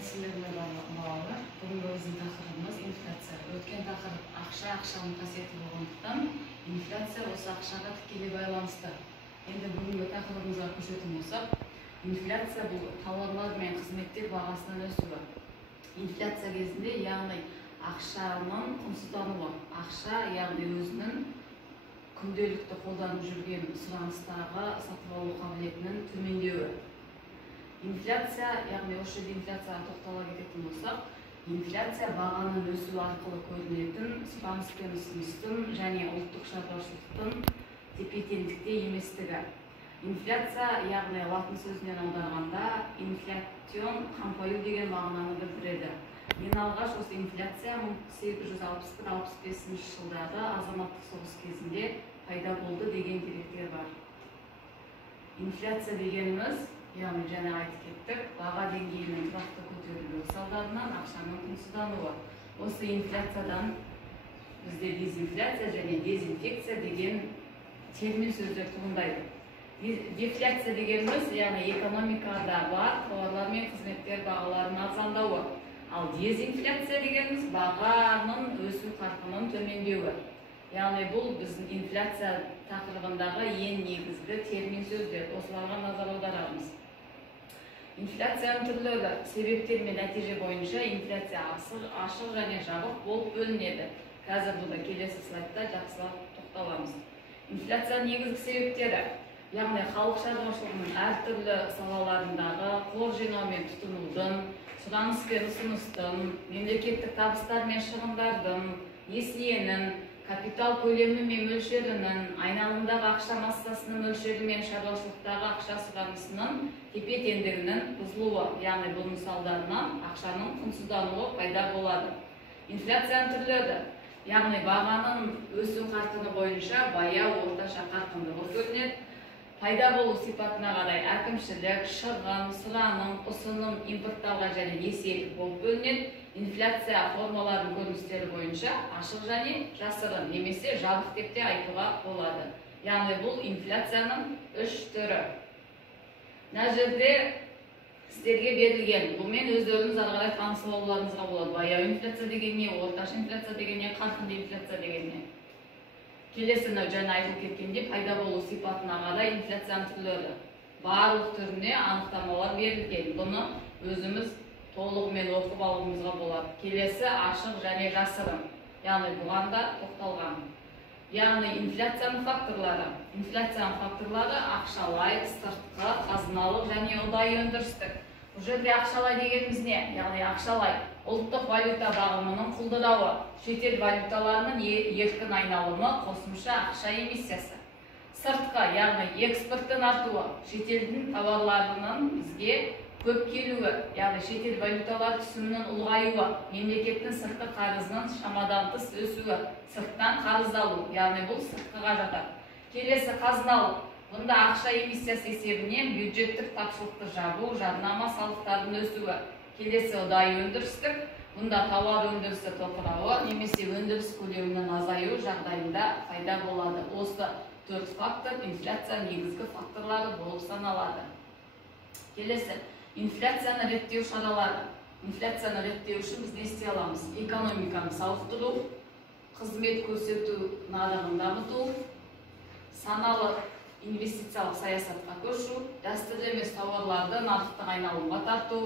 Мәселелеріне bağlı. Бүгінгі біздің тақырыбымыз инфляция. Өткен тақырып ақшаның қасиеті болғандықтан, инфляция осы ақшаға тікелей байланысты. Енді бүгінгі тақырыбымызға көшетін болсақ, инфляция бұл тауарлар мен қызметтер бағасының өсуі. Инфляция кезінде, яғни ақшаның құнсыздануы. Ақша, яғни өзінің күнделікті қолданып жүрген сұраныстағы сатып алу қабілетінің төмендеуі. Инфляция, яғни осы инфляцияға тоқтала кететін болсақ, инфляция бағаның өсуі арқылы көрінетін сұраныс пен ұсыныстың және ұлттық шаруашылықтың тепе-теңдікте еместігі. Инфляция, яғни латын сөзінен аударғанда, инфляцион қампаю деген мағынаны білдіреді. Ең алғаш осы инфляция 1861-65 жылдағы азаматтық соғыс кезінде пайда болды деген деректер бар. Инфляция дегеніміз, яғни жаңа айтып кеттік, баға деңгейінің тұрақты көтерілуі салдарынан ақшаның құнсыздануы. Осы инфляциядан бізде дезинфляция және дезинфекция деген термин сөздер туындайды. Дефляция дегеніміз, яғни экономикада бар тауарлар мен қызметтер бағаларының арзандауы. Ал дезинфляция дегеніміз бағаның өсу қарқынының төмендеуі. Яғни бұл біздің инфляция тақырыбындағы ең негізгі термин сөздер. Осыларға назар аударамыз. Инфляцияның түрлері себептер мен нәтиже бойынша инфляция ашық және жабық болып бөлінеді. Қазір бұда келесі слайдта жақсылап тоқталамыз. Инфляцияның негізгі себептері, яғни халық шаруашылығының әртүрлі салаларындағы қор жинау мен тұтынудың, сұраныс пен ұсыныстың, мемлекеттік табыстар мен шығындардың, несиенің, капитал көлемі мен мөлшерінің, айналымдағы ақша массасының мөлшері мен шаруашылықтағы ақша сұранысының тепе-теңдігінің бұзылуы, яғни бұл мысалдарынан ақшаның құнсыздануы пайда болады. Инфляцияның түрлері, яғни бағаның өсу қарқыны бойынша баяу, орташа қарқынды болып көрінеді. Пайда болу сипатына қарай әкімшілік, шығын, сұраным, ұсыным, импортталған және несиелік болып бөлінеді. Инфляция формаларының көріністері бойынша ашық және жасырын, немесе жабық деп те айтуға болады. Яғни бұл инфляцияның үш түрі. Мына жерде сіздерге берілген, бұлмен өздеріңіз ары қарай танысып алуларыңызға болады. Баяу инфляция деген не, орташа инфляция деген не, қарқынды инфляция деген не. Келесі жаңа айтылып кеткенде пайда болу сипатына қарай инфляцияның түрлері. Барлық түріне анықтамалар берілген. Бұны өзіміз толығымен оқып алуымызға болады. Келесі ашық және жасырын. Яғни бұған да тоқталған. Яғни инфляцияның факторлары. Инфляцияның факторлары ақшалай, сыртқы, қазыналық және ұдайы өндірістік. Бұл жерде ақшалай дегеніміз не? Яғни ақшалай ұлттық валюта бағамының құлдырауы, шетел валюталарының еркін айналымы, қосымша ақша эмиссиясы. Сыртқы, яғни экспорттың артуы, шетелдің тауарларының бізге көп келуі, яғни шетел валюталар түсімінің ұлғаюы, мемлекеттің сыртқы қарызының шамадан тыс өсуі, сырттан қарыз алу, яғни бұл сыртқыға жатады. Келесі қазыналық. Бұнда ақша эмиссиясы есебінен бюджеттік тапшылықты жабу, жарнама салықтардың өсуі. Келесі ұдайы өндірістік. Бұнда тауар өндірісі тоқырауы, немесе өндіріс көлемінің азаю жағдайында пайда болады. Осы төрт фактор инфляция негізгі факторлары болып саналады. Келесі инфляцияны реттеу шаралары. Инфляцияны реттеу үшін біз не істей аламыз? Экономиканы сауықтыру, қызмет көрсету нарығын дамыту, саналы инвестициялық саясатқа көшу, дәстүрлі емес тауарларды нарықтық айналымға тарту,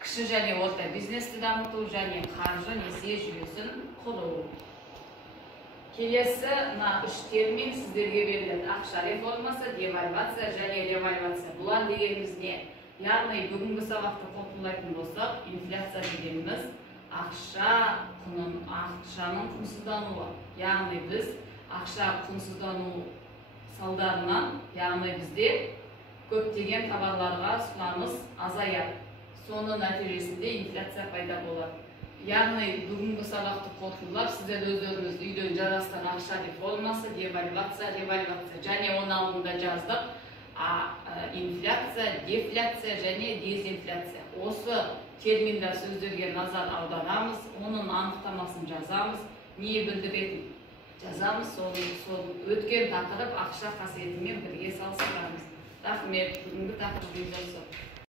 кіші және орта бизнесті дамыту және қаржы несие жүйесін құру. Келесі үш термин сіздерге беріледі. Ақша реформасы, девальвация және ревальвация. Бұлар дегеніміз не? Яғни бүгінгі сабақты қорытындылайтын болсақ, инфляция дегеніміз ақшаның құнсыздануы. Яғни біз ақша құнсыздану салдарынан, яғни бізде көптеген товарларға сұраныс азаяды. Соның нәтижесінде инфляция пайда болады. Яғни бүгінгі сабақты қорытындылап, сіздер өздеріңіз үйден жазасыздар ақша реформасы, девальвация, ревальвация және оның алдында жаздық инфляция, дефляция және дезинфляция. Осы терминдер сөздерге назар аударамыз, оның анықтамасын жазамыз, не білдіретін жазамыз, өткен тақырып ақша қасиетімен бірге салыстырамыз. Рахмет, бүгінгі тақырыбымыз осы.